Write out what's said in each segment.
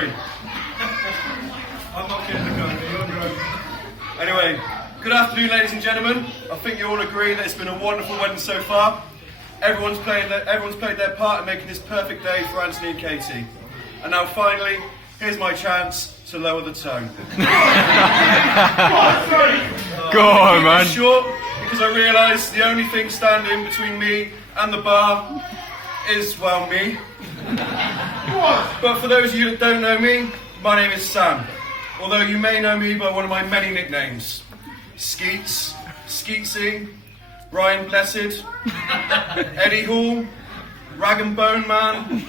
sorry. I'm not getting the gun, you're drunk. Anyway, good afternoon, ladies and gentlemen. I think you all agree that it's been a wonderful wedding so far. Everyone's played their part in making this perfect day for Antony and Katie. And now finally, here's my chance to lower the tone. Go on, man. Short, because I realise the only thing standing between me and the bar is, well, me. But for those of you that don't know me, my name is Sam. Although you may know me by one of my many nicknames. Skeets, Skeetsy, Ryan Blessed, Eddie Hall, Rag and Bone Man,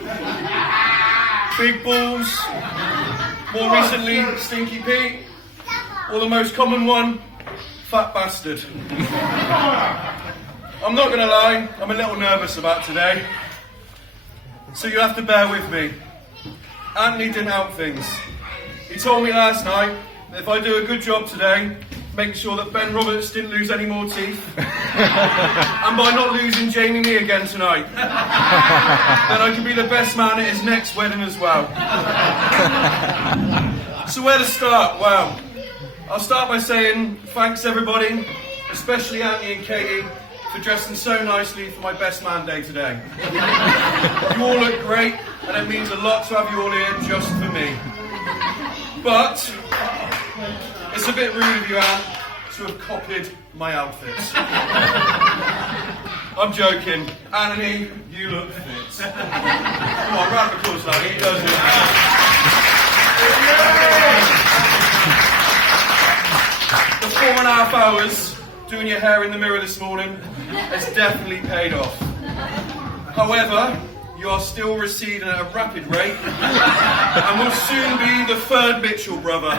Big Balls, more recently Stinky Pete, or the most common one, Fat Bastard. I'm not going to lie, I'm a little nervous about today, so you have to bear with me. Antony didn't help things. He told me last night that if I do a good job today, make sure that Ben Roberts didn't lose any more teeth, and by not losing Jamie Me again tonight, then I can be the best man at his next wedding as well. So where to start? Well, I'll start by saying thanks everybody, especially Antony and Katie, for dressing so nicely for my best man day today. You all look great, and it means a lot to have you all here just for me. But it's a bit rude of you, Anne, to have copied my outfits. I'm joking. Antony, you look fit. Come on, round of applause, lad. He does it. The 4.5 hours doing your hair in the mirror this morning has definitely paid off. However, you are still receding at a rapid rate and will soon be the third Mitchell brother.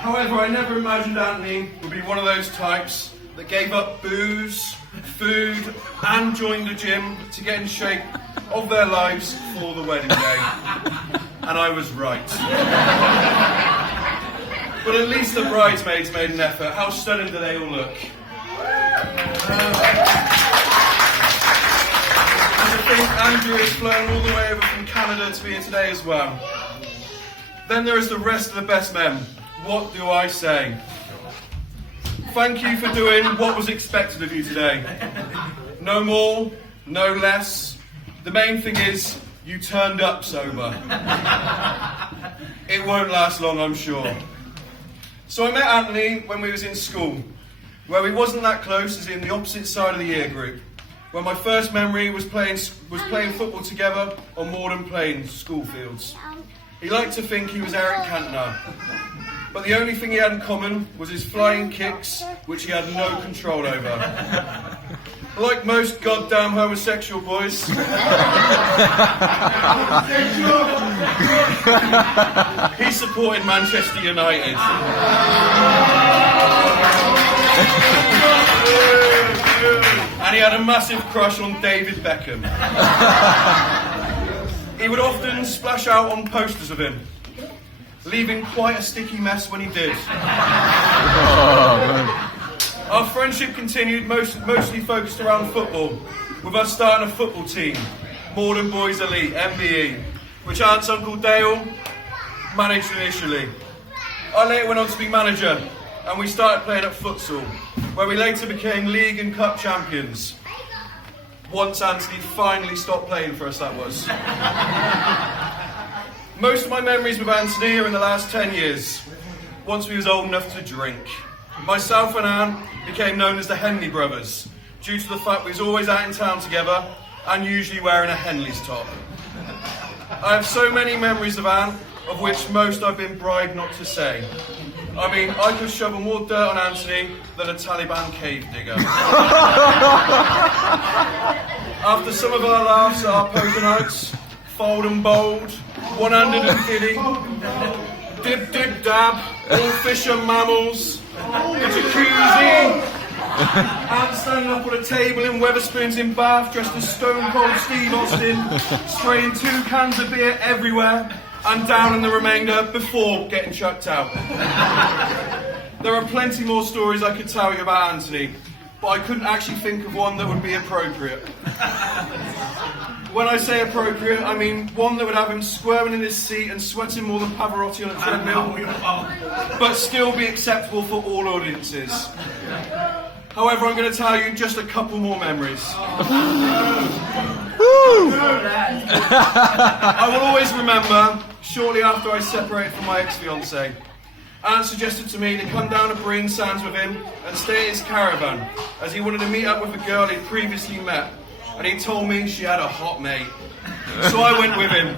However, I never imagined Antony would be one of those types that gave up booze, food and joined the gym to get in shape of their lives for the wedding day. And I was right. But at least the bridesmaids made an effort. How stunning do they all look? And to think Andrew has flown all the way over from Canada to be here today as well. Then there is the rest of the best men. What do I say? Thank you for doing what was expected of you today. No more, no less. The main thing is, you turned up sober. It won't last long, I'm sure. So I met Antony when we was in school, where we wasn't that close as in the opposite side of the year group, where my first memory was playing football together on Morden Plains school fields. He liked to think he was Eric Cantona, but the only thing he had in common was his flying kicks, which he had no control over. Like most goddamn homosexual boys, he supported Manchester United. And he had a massive crush on David Beckham. He would often splash out on posters of him, leaving quite a sticky mess when he did. Our friendship continued mostly focused around football, with us starting a football team, Morden Boys Elite, MBE, which Aunt's Uncle Dale managed initially. I later went on to be manager, and we started playing at futsal, where we later became league and cup champions. Once Antony finally stopped playing for us, that was. Most of my memories with Antony are in the last 10 years, once we was old enough to drink. Myself and Anne became known as the Henley Brothers, due to the fact we was always out in town together, and usually wearing a Henley's top. I have so many memories of Anne, of which most I've been bribed not to say. I mean, I could shovel more dirt on Antony than a Taliban cave digger. After some of our laughs at our poker nights, fold and bold, one-handed and giddy, dib dib dab, all fish and mammals, the jacuzzi, and standing up on a table in Weatherspoons in Bath dressed as Stone Cold Steve Austin, spraying 2 cans of beer everywhere and downing the remainder before getting chucked out. There are plenty more stories I could tell you about Antony, but I couldn't actually think of one that would be appropriate. When I say appropriate, I mean one that would have him squirming in his seat and sweating more than Pavarotti on a treadmill, but still be acceptable for all audiences. However, I'm going to tell you just a couple more memories. I will always remember, shortly after I separated from my ex-fiancée, Ant suggested to me to come down to Breen Sands with him and stay at his caravan, as he wanted to meet up with a girl he'd previously met, and he told me she had a hot mate. So I went with him.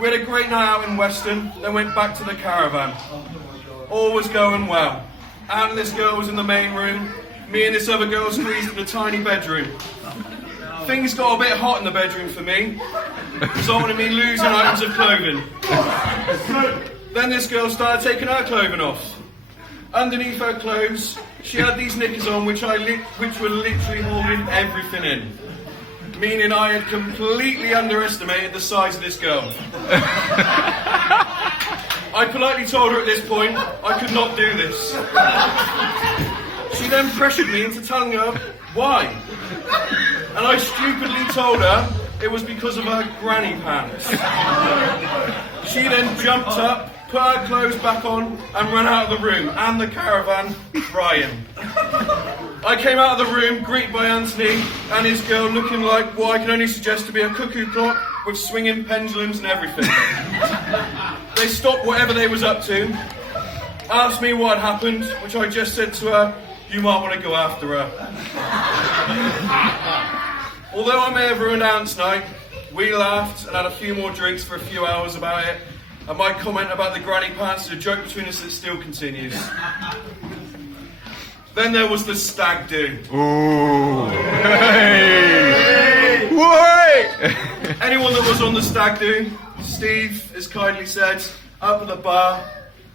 We had a great night out in Weston, then went back to the caravan. All was going well. Ant and this girl was in the main room, me and this other girl squeezed in the tiny bedroom. Things got a bit hot in the bedroom for me, resulting in me losing items of clothing. Then this girl started taking her clothing off. Underneath her clothes, she had these knickers on which were literally holding everything in. Meaning I had completely underestimated the size of this girl. I politely told her at this point I could not do this. She then pressured me into telling her why. And I stupidly told her it was because of her granny pants. She then jumped up, put her clothes back on and ran out of the room and the caravan crying. I came out of the room greeted by Antony and his girl looking like what I can only suggest to be a cuckoo clock with swinging pendulums and everything. They stopped whatever they was up to, asked me what had happened, which I just said to her, you might want to go after her. Although I may have ruined Ant's night, we laughed and had a few more drinks for a few hours about it, and my comment about the granny pants is a joke between us that still continues. Then there was the stag do. Ooh. Hey. Wait. Anyone that was on the stag do, Steve has kindly said, up at the bar,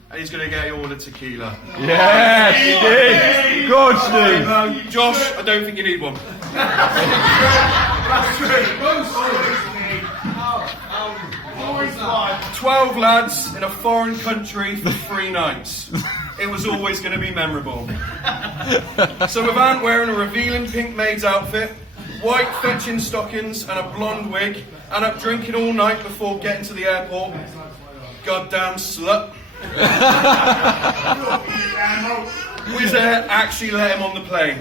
and he's going to get you ordered tequila. Yes, Steve. Good, Steve. Josh, I don't think you need one. That's true. 12 lads in a foreign country for 3 nights. It was always going to be memorable. So with Ant wearing a revealing pink maid's outfit, white fetching stockings and a blonde wig, and up drinking all night before getting to the airport. Goddamn slut. Wizz Air actually let him on the plane.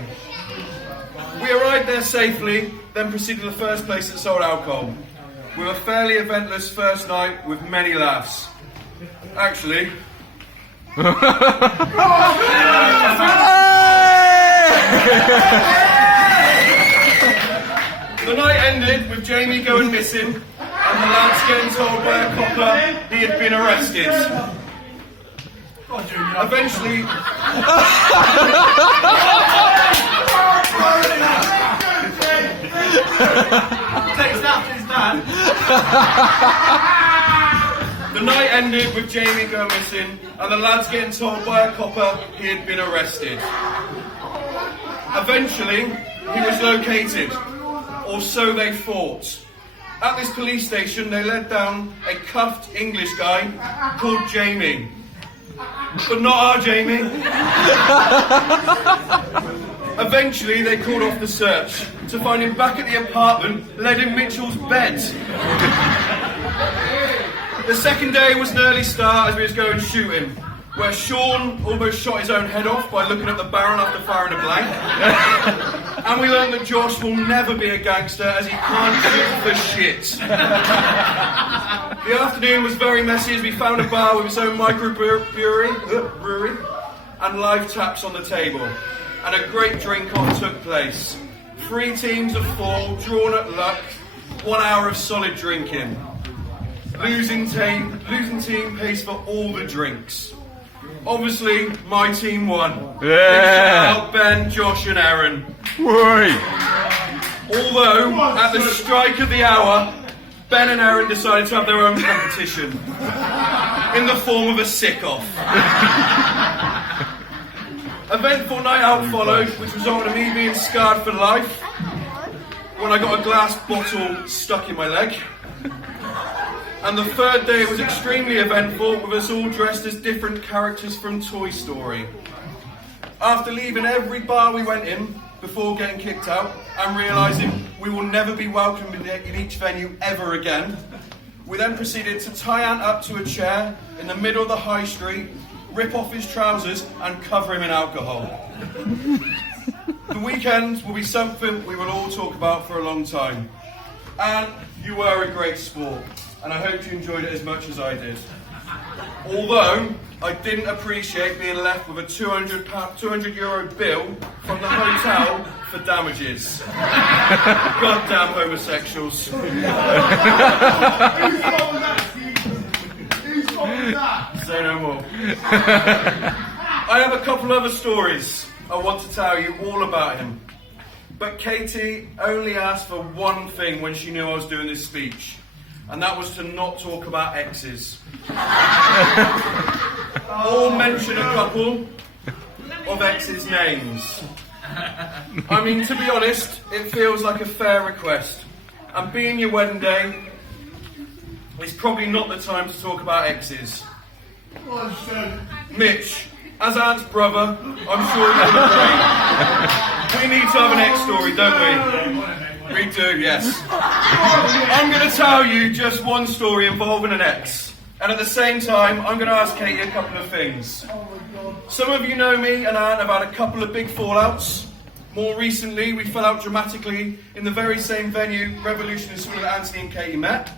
We arrived there safely, then proceeded to the first place that sold alcohol. With a fairly eventless first night with many laughs. Actually... The night ended with Jamie going missing and the lads getting told by a copper he had been arrested. Eventually... The night ended with Jamie going missing and the lads getting told by a copper he had been arrested. Eventually, he was located, or so they thought. At this police station, they led down a cuffed English guy called Jamie. But not our Jamie. Eventually, they called off the search to find him back at the apartment, led in Mitchell's bed. The second day was an early start as we was going shooting, where Sean almost shot his own head off by looking at the barrel after firing a blank. And we learned that Josh will never be a gangster as he can't shoot for shit. The afternoon was very messy as we found a bar with its own microbrewery and live taps on the table. And a great drink-off took place. 3 teams of 4, drawn at luck, 1 hour of solid drinking. Losing team pays for all the drinks. Obviously, my team won. Yeah. Out Ben, Josh and Aaron. Wait. Although, at the strike of the hour, Ben and Aaron decided to have their own competition. In the form of a sick-off. Eventful night out followed, which resulted in me being scarred for life when I got a glass bottle stuck in my leg. And the third day was extremely eventful, with us all dressed as different characters from Toy Story. After leaving every bar we went in, before getting kicked out and realising we will never be welcome in each venue ever again. We then proceeded to tie Ant up to a chair in the middle of the high street, rip off his trousers and cover him in alcohol. The weekend will be something we will all talk about for a long time. And you were a great sport, and I hope you enjoyed it as much as I did. Although I didn't appreciate being left with a €200 bill from the hotel for damages. Goddamn homosexuals. Say no more. I have a couple other stories I want to tell you all about him. But Katie only asked for one thing when she knew I was doing this speech, and that was to not talk about exes. Or mention a couple of exes' names. I mean, to be honest, it feels like a fair request. And being your wedding day, it's probably not the time to talk about exes. Mitch, as Ant's brother, I'm sure you'll agree. We need to have an ex story, don't we? We do, yes. I'm going to tell you just one story involving an ex. And at the same time, I'm going to ask Katie a couple of things. Some of you know me and Ant have had a couple of big fallouts. More recently, we fell out dramatically in the very same venue Revolution is where Antony and Katie met.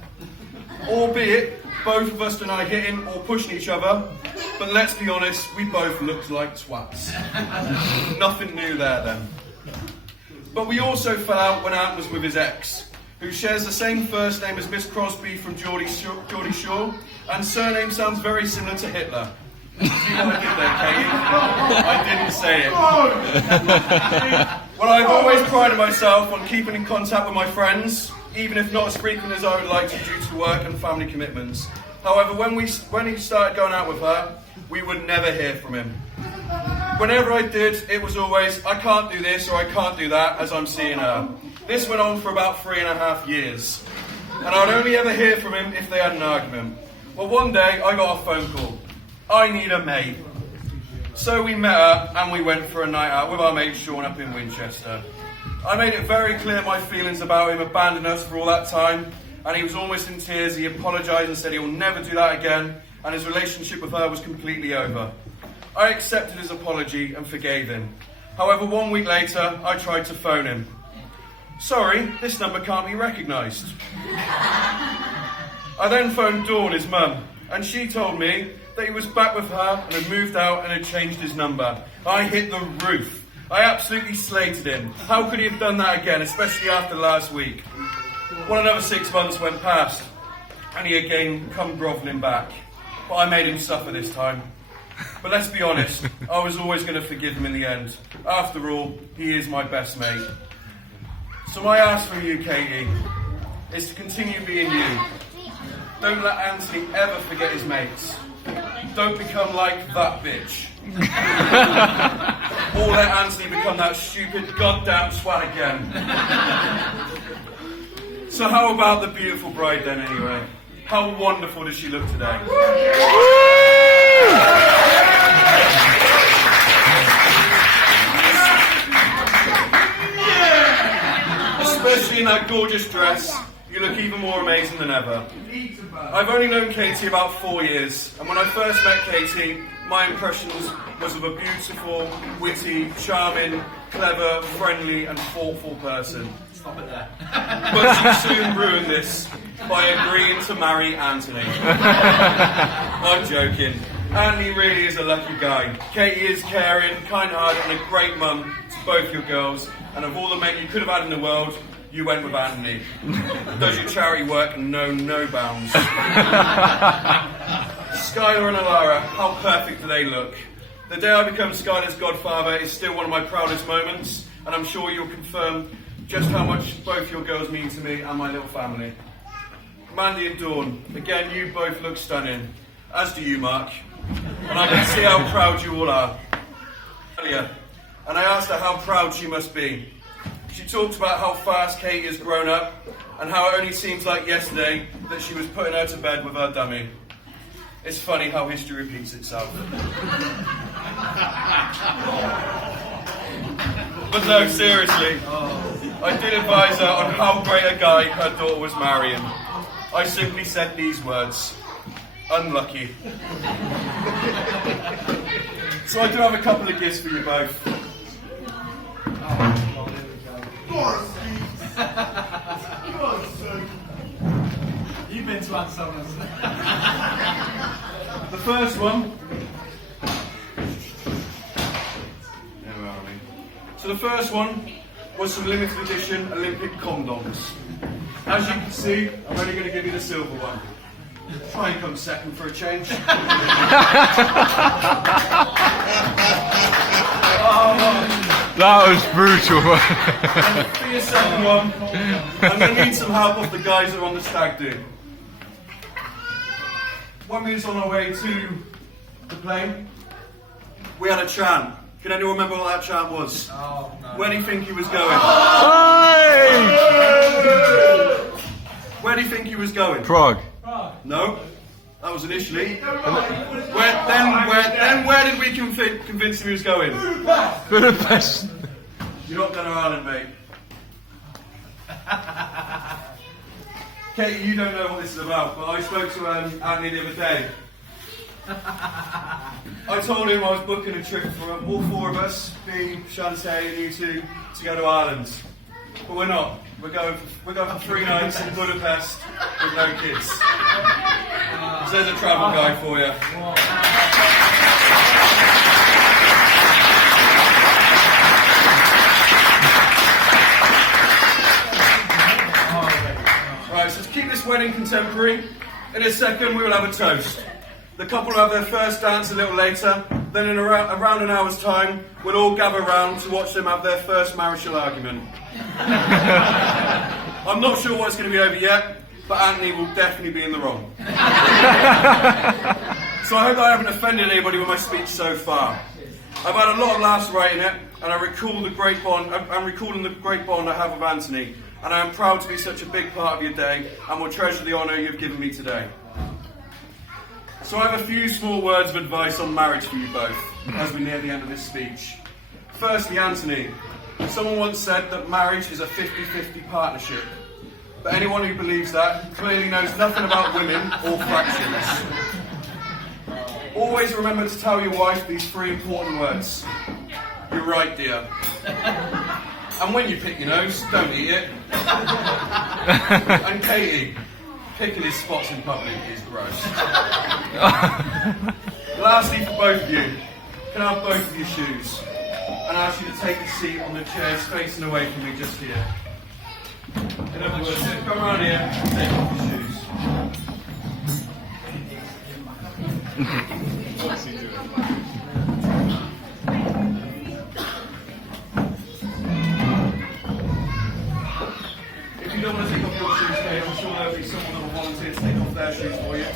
Albeit, both of us deny hitting or pushing each other. But let's be honest, we both looked like twats. Nothing new there then. But we also fell out when Ant was with his ex, who shares the same first name as Miss Crosby from Geordie Shore, and surname sounds very similar to Hitler. See what I did there, Katie? I didn't say it. Well, I've always prided myself on keeping in contact with my friends, even if not as frequent as I would like to due to work and family commitments. However, when he started going out with her, we would never hear from him. Whenever I did, it was always, I can't do this or I can't do that as I'm seeing her. This went on for about 3.5 years. And I would only ever hear from him if they had an argument. Well, one day I got a phone call. I need a mate. So we met her and we went for a night out with our mate Sean up in Winchester. I made it very clear my feelings about him abandoning us for all that time, and he was almost in tears. He apologised and said he will never do that again, and his relationship with her was completely over. I accepted his apology and forgave him. However, 1 week later, I tried to phone him. Sorry, this number can't be recognised. I then phoned Dawn, his mum, and she told me that he was back with her and had moved out and had changed his number. I hit the roof. I absolutely slated him. How could he have done that again, especially after last week? Well, another 6 months went past, and he again come grovelling back. But I made him suffer this time. But let's be honest, I was always going to forgive him in the end. After all, he is my best mate. So my ask for you, Katie, is to continue being you. Don't let Antony ever forget his mates. Don't become like that bitch. Or let Antony become that stupid goddamn swat again. So how about the beautiful bride then anyway? How wonderful does she look today? Especially in that gorgeous dress, you look even more amazing than ever. I've only known Katie about 4 years, and when I first met Katie, my impressions was of a beautiful, witty, charming, clever, friendly and thoughtful person. Stop it there. But she soon ruined this by agreeing to marry Antony. I'm joking. Antony really is a lucky guy. Katie is caring, kind-hearted and a great mum to both your girls, and of all the men you could have had in the world, you went with Antony. Does your charity work and know no bounds. Skylar and Alara, how perfect do they look? The day I become Skylar's godfather is still one of my proudest moments, and I'm sure you'll confirm just how much both your girls mean to me and my little family. Mandy and Dawn, again you both look stunning, as do you, Mark, and I can see how proud you all are. Earlier, and I asked her how proud she must be. She talked about how fast Katie has grown up and how it only seems like yesterday that she was putting her to bed with her dummy. It's funny how history repeats itself. But no, seriously. I did advise her on how great a guy her daughter was marrying. I simply said these words. Unlucky. So I do have a couple of gifts for you both. You've been to Antonis. The first one. Where are we? So the first one was some limited edition Olympic condoms. As you can see, I'm only going to give you the silver one. Try and come second for a change. That was brutal. And for your second one, I'm going to need some help off the guys that are on the stag do. When we was on our way to the plane, we had a chant. Can anyone remember what that chant was? Oh, no. Where do you think he was going? Where do you think he was going? Prague. No, that was initially. Where did we convince him he was going? Budapest. You're not going to Ireland, mate. Katie, you don't know what this is about, but I spoke to Antony the other day. I told him I was booking a trip for all four of us, me, Shantae and you two, to go to Ireland. But we're not. We're going for 3 nights in Budapest with no kids. So there's a travel guide for you. Right, so to keep this wedding contemporary, in a second we will have a toast. The couple will have their first dance a little later, then in around an hour's time, we'll all gather round to watch them have their first marital argument. I'm not sure what's going to be over yet, but Antony will definitely be in the wrong. So I hope I haven't offended anybody with my speech so far. I've had a lot of laughs writing it, and I'm recalling the great bond I have with Antony, and I am proud to be such a big part of your day, and will treasure the honour you've given me today. So I have a few small words of advice on marriage for you both, as we near the end of this speech. Firstly, Antony, someone once said that marriage is a 50-50 partnership. But anyone who believes that clearly knows nothing about women or fractions. Always remember to tell your wife these 3 important words. You're right, dear. And when you pick your nose, don't eat it. And Katie, picking his spots in public is gross. Lastly, for both of you, can I have both of your shoes? And ask you to take a seat on the chairs facing away from me just here. In other words, come around here and take off your shoes. What's he doing? If you don't want to take off your shoes, Kate, I'm sure there'll be someone that will volunteer to take off their shoes for you.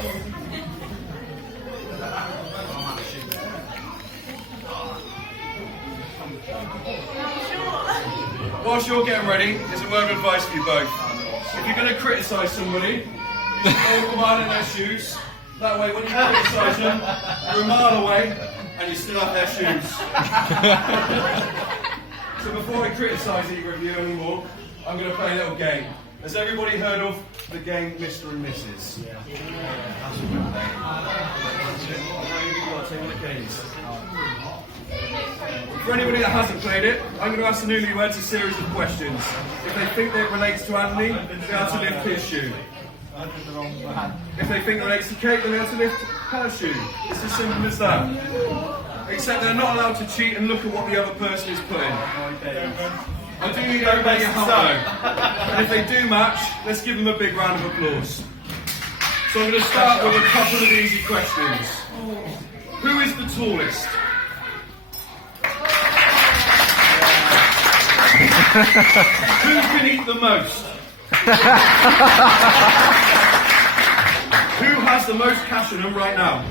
Whilst you're getting ready, there's a word of advice for you both. If you're going to criticise somebody, don't come out in their shoes. That way, when you criticise them, you're a mile away and you still have their shoes. So before I criticise either of you anymore, I'm going to play a little game. Has everybody heard of the game Mr. and Mrs? Yeah. That's a good game. For anybody that hasn't played it, I'm going to ask the newlyweds a series of questions. If they think that it relates to Antony, they have to lift his shoe. If they think it relates to Kate, then they have to lift her shoe. It's as simple as that. Except they're not allowed to cheat and look at what the other person is putting. I do need everybody to help though. And if they do match, let's give them a big round of applause. So I'm going to start with a couple of easy questions. Who is the tallest? Who can eat the most? Who has the most cash in them right now?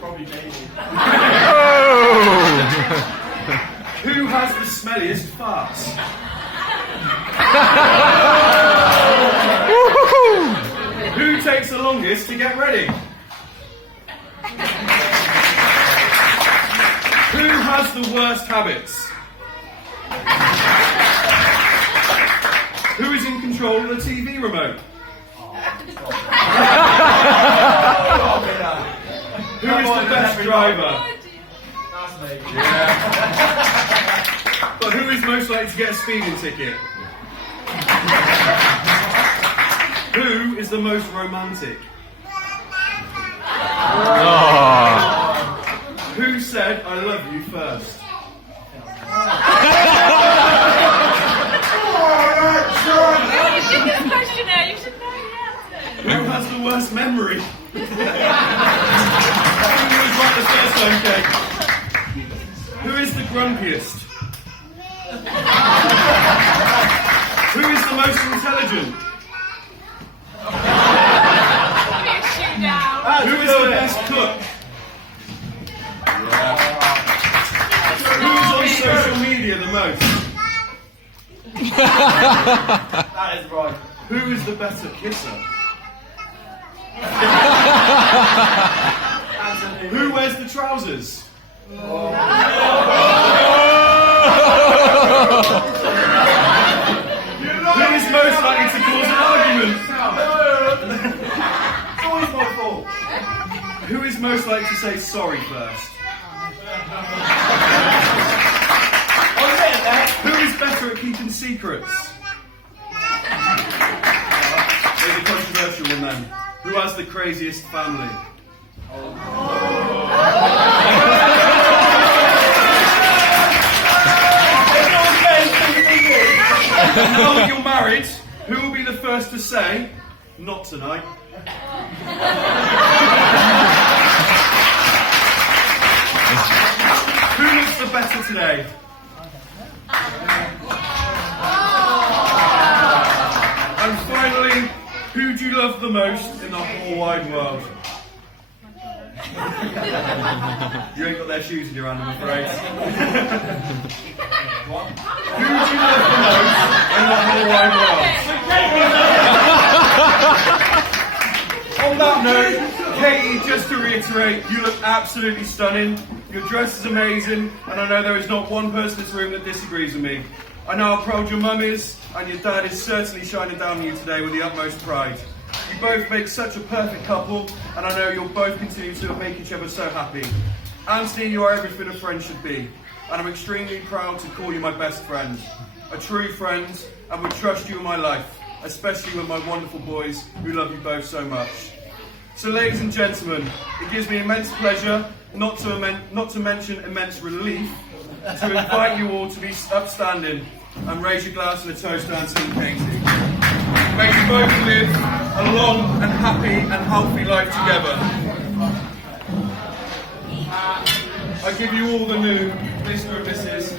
Probably David. Oh! Who has the smelliest farts? Who takes the longest to get ready? Who has the worst habits? control of the TV remote? Who is the best driver? That's me. Yeah. But who is most likely to get a speeding ticket? Who is the most romantic? Who said I love you first? You did this questionnaire, you should know the answer. Who has the worst memory? Who was right the first time, Kate? Who is the grumpiest? Who is the most intelligent? Shoot now. Who is the best cook? Who is on social media the most? That is right. Who is the better kisser? Antony. Who wears the trousers? Who is most likely to cause an argument? It's always my fault. Who is most likely to say sorry first? Who is better at keeping secrets? Here's a controversial one then. Who has the craziest family? Now that you're married, who will be the first to say, not tonight? Who looks the better today? And finally, who do you love the most in the whole wide world? You ain't got their shoes in your hand, I'm afraid. Who do you love the most in the whole wide world? On that note, Katie, just to reiterate, you look absolutely stunning. Your dress is amazing, and I know there is not one person in this room that disagrees with me. I know how proud your mum is, and your dad is certainly shining down on you today with the utmost pride. You both make such a perfect couple, and I know you'll both continue to make each other so happy. Antony, you are everything a friend should be, and I'm extremely proud to call you my best friend. A true friend, and would trust you in my life, especially with my wonderful boys who love you both so much. So ladies and gentlemen, it gives me immense pleasure, not to mention immense relief, to invite you all to be upstanding and raise your glass in a toast to Antony and Katie. May you both live a long and happy and healthy life together. I give you all the new Mr. and Mrs.